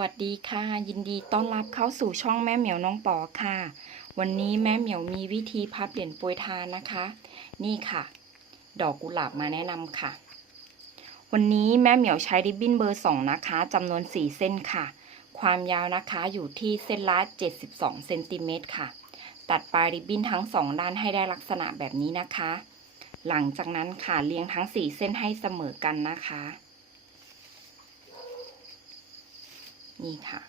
วัสดีค่ะ ยินดีต้อนรับเข้าสู่ช่องแม่เหมียวน้องปอค่ะ วันนี้แม่เหมียวมีวิธีพับเหรียญโปรยทานนะคะ นี่ค่ะ ดอกกุหลาบมาแนะนำค่ะ วันนี้แม่เหมียวใช้ริบบิ้นเบอร์2นะคะจำนวน4เส้นค่ะ ความยาวนะคะอยู่ที่เส้นละ72เซนติเมตรค่ะ ตัดปลายริบบิ้นทั้ง2ด้านให้ได้ลักษณะแบบนี้นะคะ หลังจากนั้นค่ะเรียงทั้ง4เส้นให้เสมอกันนะคะ นี่ค่ะ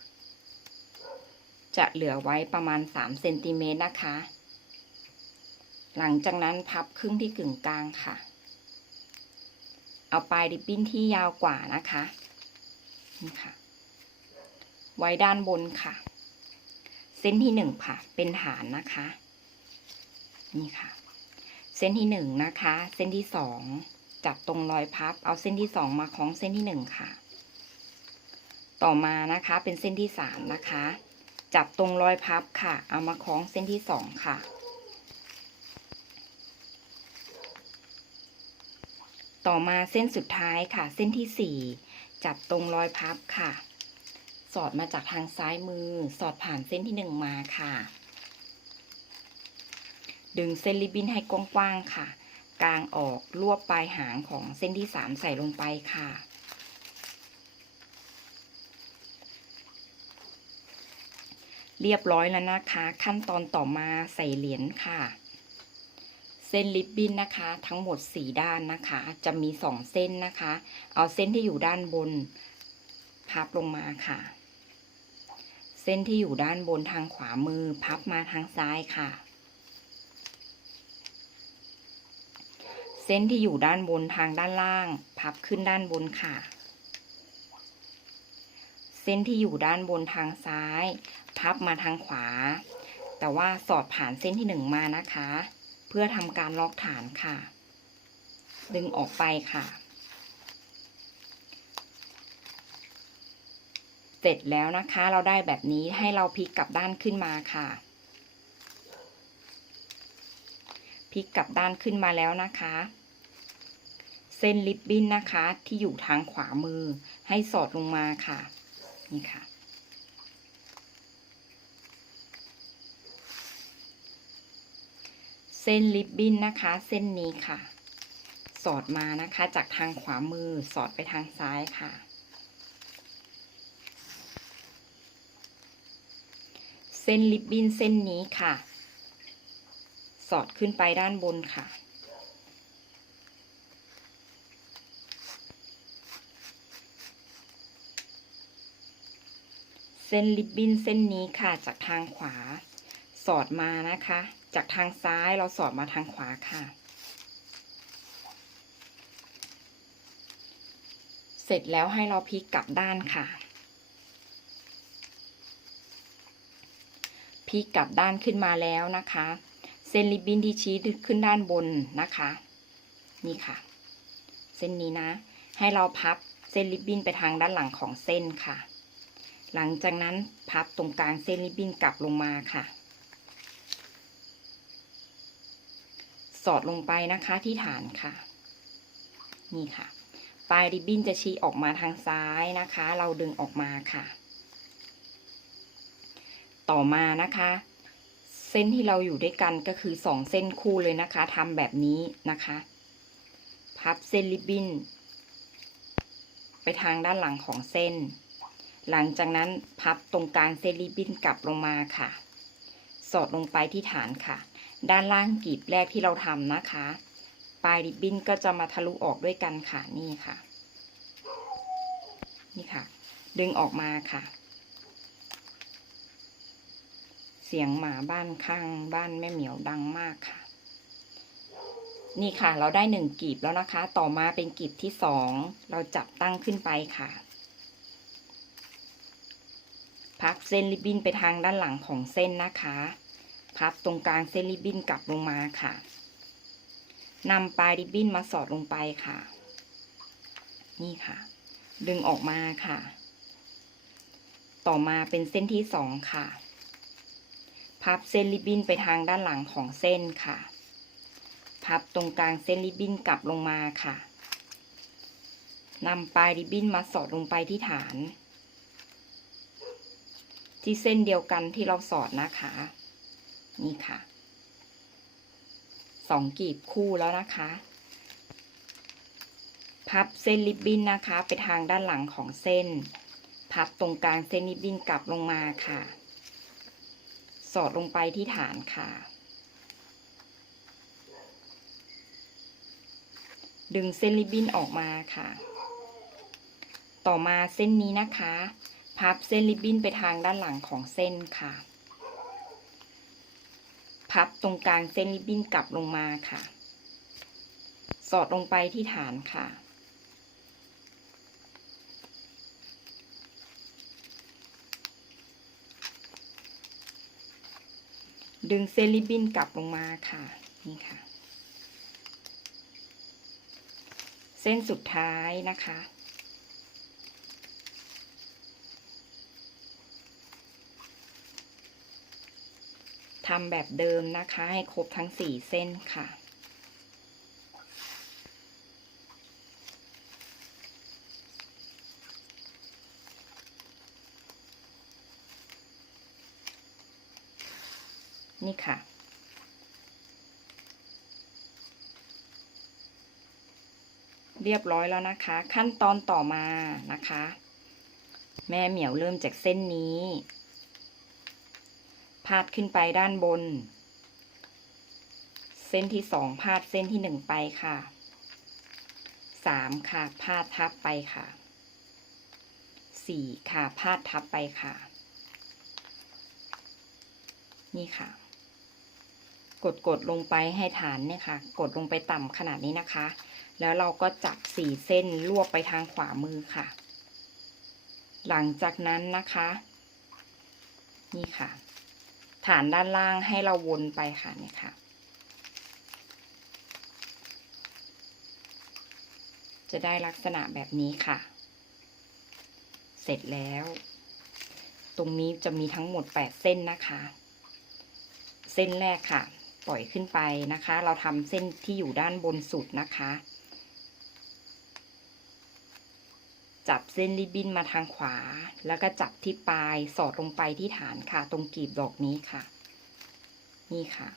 จะเหลือไว้ประมาณ3เซนติเมตรนะคะ หลังจากนั้นพับครึ่งที่กึ่งกลางค่ะ เอาปลายริบบิ้นที่ยาวกว่านะคะนี่ค่ะ ไว้ด้านบนค่ะ เส้นที่หนึ่งค่ะ เป็นฐานนะคะ นี่ค่ะ เส้นที่หนึ่งนะคะ เส้นที่สองจับตรงรอยพับ เอาเส้นที่สองมาคล้องเส้นที่หนึ่งค่ะ ต่อมานะคะเป็นเส้นที่สามนะคะ จับตรงรอยพับค่ะ เอามาคล้องเส้นที่สองค่ะ ต่อมาเส้นสุดท้ายค่ะ เส้นที่สี่จับตรงรอยพับค่ะ สอดมาจากทางซ้ายมือ สอดผ่านเส้นที่หนึ่งมาค่ะ ดึงเส้นริบบิ้นให้กว้างๆค่ะ กลางออกรวบปลายหางของเส้นที่สามใส่ลงไปค่ะ เรียบร้อยแล้วนะคะ ขั้นตอนต่อมาใส่เหรียญค่ะ เส้นริบบิ้นนะคะ ทั้งหมด4ด้านนะคะ จะมี2เส้นนะคะ เอาเส้นที่อยู่ด้านบน พับลงมาค่ะ เส้นที่อยู่ด้านบนทางขวามือ พับมาทางซ้ายค่ะ เส้นที่อยู่ด้านบนทางด้านล่าง พับขึ้นด้านบนค่ะ เส้นที่อยู่ด้านบนทางซ้าย พับมาทางขวา แต่ว่าสอดผ่านเส้นที่หนึ่งมานะคะ เพื่อทำการล็อกฐานค่ะ ดึงออกไปค่ะ เสร็จแล้วนะคะเราได้แบบนี้ให้เราพลิกกลับด้านขึ้นมาค่ะพลิกกลับด้านขึ้นมาแล้วนะคะ เส้นริบบิ้นนะคะที่อยู่ทางขวามือให้สอดลงมาค่ะ นี่ค่ะ เส้นริบบิ้นนะคะ เส้นนี้ค่ะ สอดมานะคะ จากทางขวามือสอดไปทางซ้ายค่ะ เส้นริบบิ้นเส้นนี้ค่ะ สอดขึ้นไปด้านบนค่ะเส้นริบบิ้นเส้นนี้ค่ะจากทางขวา สอดมานะคะ จากทางซ้ายเราสอดมาทางขวาค่ะ เสร็จแล้วให้เราพลิกกลับด้านค่ะ พลิกกลับด้านขึ้นมาแล้วนะคะ เส้นริบบิ้นที่ชี้ขึ้นด้านบนนะคะ นี่ค่ะ เส้นนี้นะ ให้เราพับเส้นริบบิ้นไปทางด้านหลังของเส้นค่ะ หลังจากนั้นพับตรงกลางเส้นริบบิ้นกลับลงมาค่ะ สอดลงไปนะคะที่ฐานค่ะ นี่ค่ะ ปลายริบบิ้นจะชี้ออกมาทางซ้ายนะคะ เราดึงออกมาค่ะ ต่อมานะคะ เส้นที่เราอยู่ด้วยกันก็คือสองเส้นคู่เลยนะคะทำแบบนี้นะคะ พับเส้นริบบิ้น ไปทางด้านหลังของเส้น หลังจากนั้นพับตรงกลางเส้นริบบิ้นกลับลงมาค่ะ สอดลงไปที่ฐานค่ะ ด้านล่างกรีบแรกที่เราทำนะคะ ปลายริบบิ้นก็จะมาทะลุออกด้วยกันค่ะนี่ค่ะ นี่ค่ะ ดึงออกมาค่ะ เสียงหมาบ้านข้างบ้านแม่เหมียวดังมากค่ะ นี่ค่ะ เราได้หนึ่งกีบแล้วนะคะ ต่อมาเป็นกีบที่สองเราจับตั้งขึ้นไปค่ะ พับเส้นริบบิ้นไปทางด้านหลังของเส้นนะคะ พับตรงกลางเส้นริบบิ้นกลับลงมาค่ะนำปลายริบบิ้นมาสอดลงไปค่ะ นี่ค่ะ ดึงออกมาค่ะ ต่อมาเป็นเส้นที่สองค่ะ พับเส้นริบบิ้นไปทางด้านหลังของเส้นค่ะ พับตรงกลางเส้นริบบิ้นกลับลงมาค่ะนำปลายริบบิ้นมาสอดลงไปที่ฐาน ที่เส้นเดียวกันที่เราสอดนะคะ นี่ค่ะสองกีบคู่แล้วนะคะ พับเส้นริบบิ้นนะคะ ไปทางด้านหลังของเส้น พับตรงกลางเส้นริบบิ้นกลับลงมาค่ะ สอดลงไปที่ฐานค่ะ ดึงเส้นริบบิ้นออกมาค่ะ ต่อมาเส้นนี้นะคะ พับเส้นริบบิ้นไปทางด้านหลังของเส้นค่ะ พับตรงกลางเส้นริบบิ้นกลับลงมาค่ะ สอดลงไปที่ฐานค่ะ ดึงเส้นริบบิ้นกลับลงมาค่ะ นี่ค่ะ เส้นสุดท้ายนะคะ ทำแบบเดิมนะคะ ให้ครบทั้งสี่เส้นค่ะ นี่ค่ะเรียบร้อยแล้วนะคะ ขั้นตอนต่อมานะคะ แม่เหมียวเริ่มจากเส้นนี้ พาดขึ้นไปด้านบน เส้นที่สองพาดเส้นที่หนึ่งไปค่ะสามค่ะพาดทับไปค่ะสี่ค่ะพาดทับไปค่ะ นี่ค่ะ กดกดลงไปให้ฐานเนี่ยค่ะ กดลงไปต่ำขนาดนี้นะคะ แล้วเราก็จับสี่เส้นรวบไปทางขวามือค่ะ หลังจากนั้นนะคะ นี่ค่ะ ฐานด้านล่างให้เราวนไปค่ะเนี่ยค่ะ จะได้ลักษณะแบบนี้ค่ะ เสร็จแล้ว ตรงนี้จะมีทั้งหมด 8 เส้นนะคะ เส้นแรกค่ะ ปล่อยขึ้นไปนะคะ เราทำเส้นที่อยู่ด้านบนสุดนะคะ จับเส้นริบบิ้นมาทางขวา แล้วก็จับที่ปลายสอดลงไปที่ฐานค่ะ ตรงกลีบดอกนี้ค่ะ นี่ค่ะ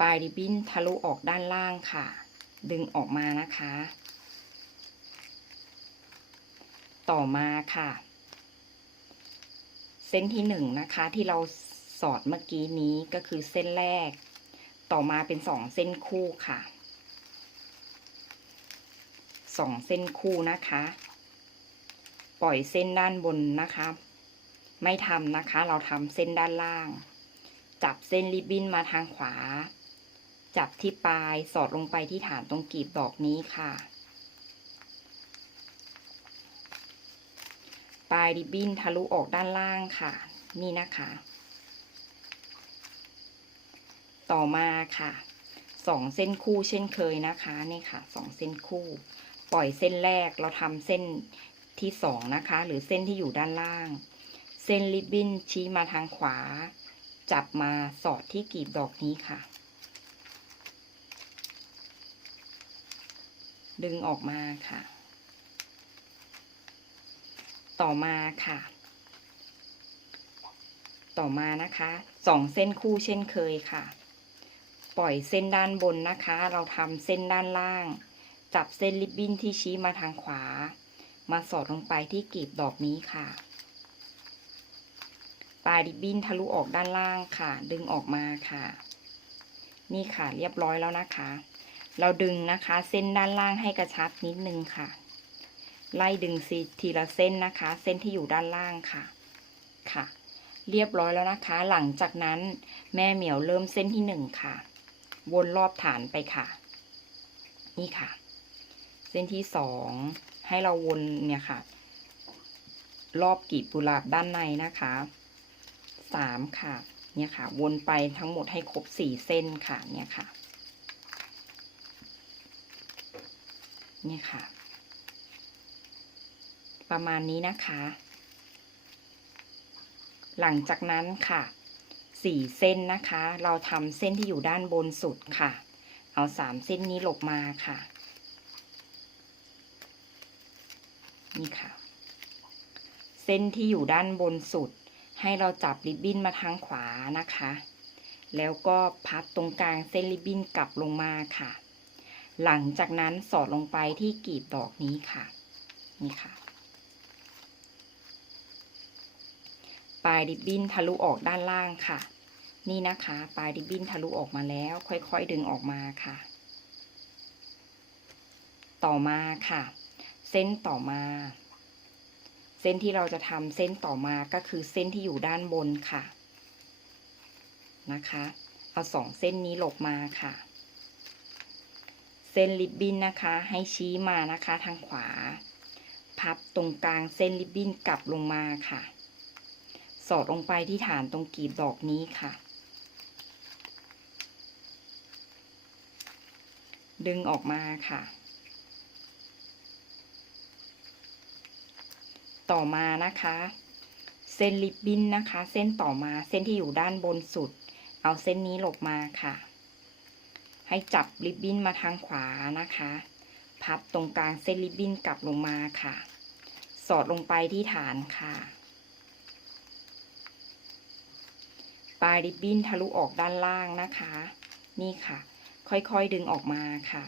ปลายริบบิ้นทะลุออกด้านล่างค่ะ ดึงออกมานะคะ ต่อมาค่ะ เส้นที่หนึ่งนะคะที่เราสอดเมื่อกี้นี้ก็คือเส้นแรก ต่อมาเป็นสองเส้นคู่ค่ะ สองเส้นคู่นะคะ ปล่อยเส้นด้านบนนะคะ ไม่ทำนะคะ เราทำเส้นด้านล่าง จับเส้นริบบิ้นมาทางขวา จับที่ปลายสอดลงไปที่ฐานตรงกีบดอกนี้ค่ะ ปลายริบบิ้นทะลุออกด้านล่างค่ะ นี่นะคะ ต่อมาค่ะสองเส้นคู่เช่นเคยนะคะนี่ค่ะสองเส้นคู่ ปล่อยเส้นแรกเราทำเส้นที่สองนะคะ หรือเส้นที่อยู่ด้านล่าง เส้นริบบิ้นชี้มาทางขวา จับมาสอดที่กีบดอกนี้ค่ะ ดึงออกมาค่ะ ต่อมาค่ะ ต่อมานะคะสองเส้นคู่เช่นเคยค่ะ ปล่อยเส้นด้านบนนะคะ เราทำเส้นด้านล่าง จับเส้นริบบิ้นที่ชี้มาทางขวา มาสอดลงไปที่กลีบดอกนี้ค่ะ ปลายริบบิ้นทะลุออกด้านล่างค่ะ ดึงออกมาค่ะ นี่ค่ะเรียบร้อยแล้วนะคะ เราดึงนะคะเส้นด้านล่างให้กระชับนิดนึงค่ะ ไล่ดึงซีทีละเส้นนะคะ เส้นที่อยู่ด้านล่างค่ะ ค่ะ เรียบร้อยแล้วนะคะ หลังจากนั้นแม่เหมียวเริ่มเส้นที่หนึ่งค่ะ วนรอบฐานไปค่ะ นี่ค่ะ ส้นที่สองให้เราวนเนี่ยค่ะ รอบกีบกุหลาบด้านในนะคะสามค่ะ เนี่ยค่ะ วนไปทั้งหมดให้ครบสี่เส้นค่ะ เนี่ยค่ะ เนี่ยค่ะ ประมาณนี้นะคะ หลังจากนั้นค่ะสี่เส้นนะคะ เราทำเส้นที่อยู่ด้านบนสุดค่ะ เอาสามเส้นนี้หลบมาค่ะ นี่ค่ะ เส้นที่อยู่ด้านบนสุด ให้เราจับริบบิ้นมาทางขวานะคะ แล้วก็พับตรงกลางเส้นริบบิ้นกลับลงมาค่ะ หลังจากนั้นสอดลงไปที่กลีบดอกนี้ค่ะ นี่ค่ะ ปลายริบบิ้นทะลุออกด้านล่างค่ะ นี่นะคะ ปลายริบบิ้นทะลุออกมาแล้ว ค่อยๆดึงออกมาค่ะ ต่อมาค่ะ เส้นต่อมา เส้นที่เราจะทำเส้นต่อมาก็คือเส้นที่อยู่ด้านบนค่ะ นะคะ เอาสองเส้นนี้หลบมาค่ะ เส้นริบบิ้นนะคะ ให้ชี้มานะคะทางขวา พับตรงกลางเส้นริบบิ้นกลับลงมาค่ะ สอดลงไปที่ฐานตรงกีบดอกนี้ค่ะดึงออกมาค่ะ ต่อมานะคะ เส้นริบบิ้นนะคะ เส้นต่อมาเส้นที่อยู่ด้านบนสุด เอาเส้นนี้หลบมาค่ะ ให้จับริบบิ้นมาทางขวานะคะ พับตรงกลางเส้นริบบิ้นกลับลงมาค่ะ สอดลงไปที่ฐานค่ะ ปลายริบบิ้นทะลุออกด้านล่างนะคะ นี่ค่ะ ค่อยๆดึงออกมาค่ะ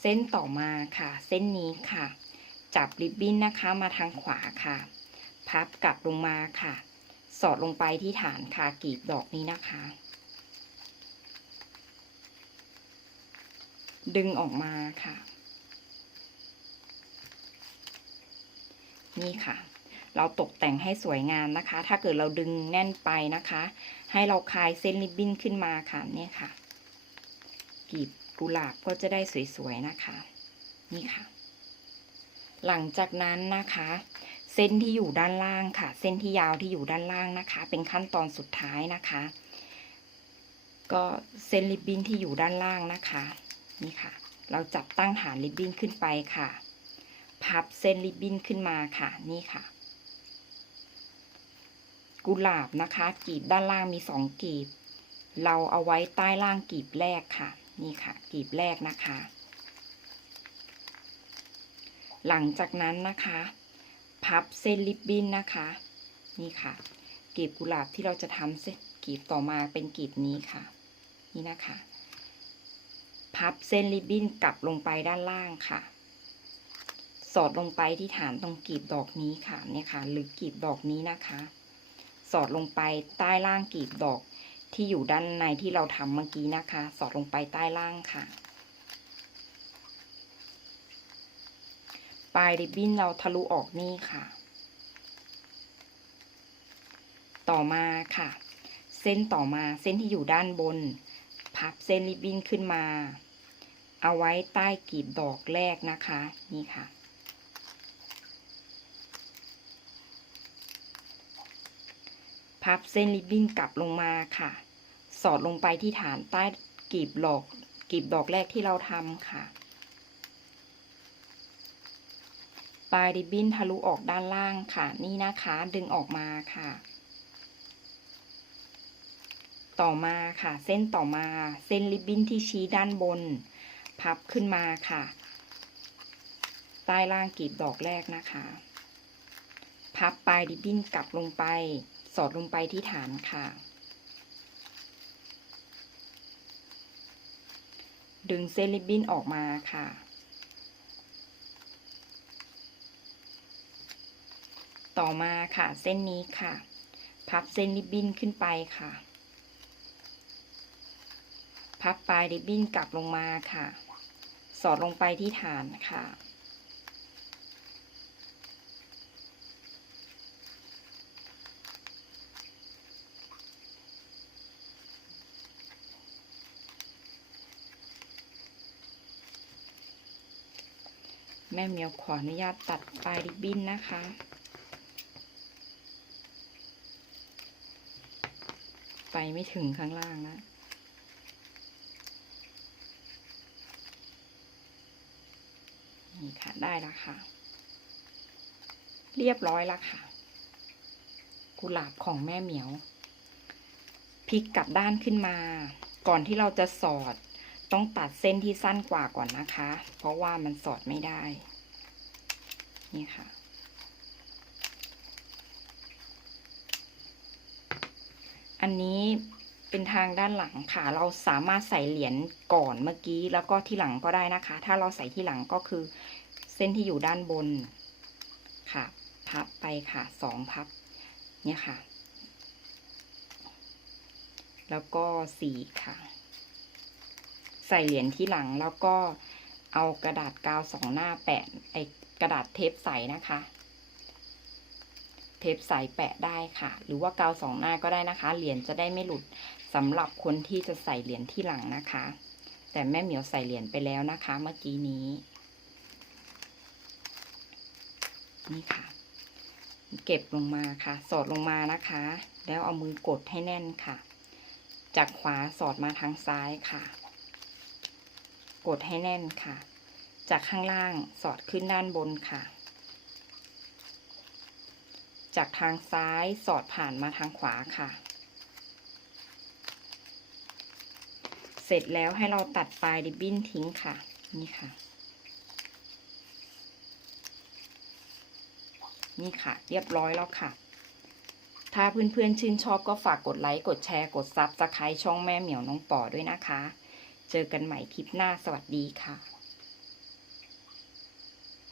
เส้นต่อมาค่ะ เส้นนี้ค่ะ จับริบบิ้นนะคะมาทางขวาค่ะ พับกลับลงมาค่ะ สอดลงไปที่ฐานค่ะกลีบดอกนี้นะคะ ดึงออกมาค่ะ นี่ค่ะ เราตกแต่งให้สวยงามนะคะ ถ้าเกิดเราดึงแน่นไปนะคะ ให้เราคลายเส้นริบบิ้นขึ้นมาค่ะเนี่ยค่ะกลีบกุหลาบก็จะได้สวยๆนะคะ นี่ค่ะ หลังจากนั้นนะคะ เส้นที่อยู่ด้านล่างค่ะ เส้นที่ยาวที่อยู่ด้านล่างนะคะ เป็นขั้นตอนสุดท้ายนะคะ ก็เส้นริบบิ้นที่อยู่ด้านล่างนะคะ นี่ค่ะ เราจับตั้งฐานริบบิ้นขึ้นไปค่ะ พับเส้นริบบิ้นขึ้นมาค่ะ นี่ค่ะ กุหลาบนะคะ กีบด้านล่างมีสองกีบ เราเอาไว้ใต้ล่างกีบแรกค่ะ นี่ค่ะ กีบแรกนะคะ หลังจากนั้นนะคะ พับเส้นริบบิ้นนะคะ นี่ค่ะกลีบกุหลาบที่เราจะทำเส้นกลีบต่อมาเป็นกลีบนี้ค่ะ นี่นะคะ พับเส้นริบบิ้นกลับลงไปด้านล่างค่ะ สอดลงไปที่ฐานตรงกลีบดอกนี้ค่ะเนี่ยค่ะ หรือกลีบดอกนี้นะคะ สอดลงไปใต้ล่างกลีบดอกที่อยู่ด้านในที่เราทำเมื่อกี้นะคะ สอดลงไปใต้ล่างค่ะ ปลายริบบิ้นเราทะลุออกนี่ค่ะ ต่อมาค่ะ เส้นต่อมาเส้นที่อยู่ด้านบน พับเส้นริบบิ้นขึ้นมา เอาไว้ใต้กลีบดอกแรกนะคะ นี่ค่ะ พับเส้นริบบิ้นกลับลงมาค่ะ สอดลงไปที่ฐานใต้กลีบดอกกลีบดอกแรกที่เราทำค่ะ ป ลายริบบิ้นทะลุออกด้านล่างค่ะนี่นะคะดึงออกมาค่ะ ต่อมาค่ะ เส้นต่อมาเส้นริบบิ้นที่ชี้ด้านบน พับขึ้นมาค่ะ ใต้ล่างกลีบดอกแรกนะคะ พับปลายริบบิ้นกลับลงไป สอดลงไปที่ฐานค่ะ ดึงเส้นริบบิ้นออกมาค่ะ ต่อมาค่ะเส้นนี้ค่ะ พับเส้นริบบิ้นขึ้นไปค่ะ พับปลายริบบิ้นกลับลงมาค่ะ สอดลงไปที่ฐานค่ะแม่เหมียวขออนุญาตตัดปลายริบบิ้นนะคะ ไปไม่ถึงข้างล่างนะนี่ค่ะ ได้ล้วค่ะ เรียบร้อยล้วค่ะ กุหลาบของแม่เหมียวพลิกกลับด้านขึ้นมา ก่อนที่เราจะสอด ต้องตัดเส้นที่สั้นกว่าก่อนนะคะ เพราะว่ามันสอดไม่ได้ นี่ค่ะ อันนี้เป็นทางด้านหลังค่ะ เราสามารถใส่เหรียญก่อนเมื่อกี้ แล้วก็ที่หลังก็ได้นะคะ ถ้าเราใส่ที่หลังก็คือ เส้นที่อยู่ด้านบนค่ะ พับไปค่ะสองพับ เนี่ยค่ะ แล้วก็สี่ค่ะ ใส่เหรียญที่หลังแล้วก็เอากระดาษกาวสองหน้าแปะไอกระดาษเทปใสนะคะ เทปใสแปะได้ค่ะ หรือว่ากาวสองหน้าก็ได้นะคะ เหรียญจะได้ไม่หลุดสำหรับคนที่จะใส่เหรียญที่หลังนะคะ แต่แม่เหมียวใส่เหรียญไปแล้วนะคะ เมื่อกี้นี้ นี่ค่ะ เก็บลงมาค่ะ สอดลงมานะคะ แล้วเอามือกดให้แน่นค่ะ จากขวาสอดมาทางซ้ายค่ะ กดให้แน่นค่ะ จากข้างล่างสอดขึ้นด้านบนค่ะ จากทางซ้ายสอดผ่านมาทางขวาค่ะ เสร็จแล้วให้เราตัดปลายริบบิ้นทิ้งค่ะ นี่ค่ะ นี่ค่ะ เรียบร้อยแล้วค่ะ ถ้าเพื่อนๆชื่นชอบก็ฝากกดไลค์ กดแชร์ กดซับสไครต์ช่องแม่เหมียวน้องป่อด้วยนะคะ เจอกันใหม่คลิปหน้า สวัสดีค่ะ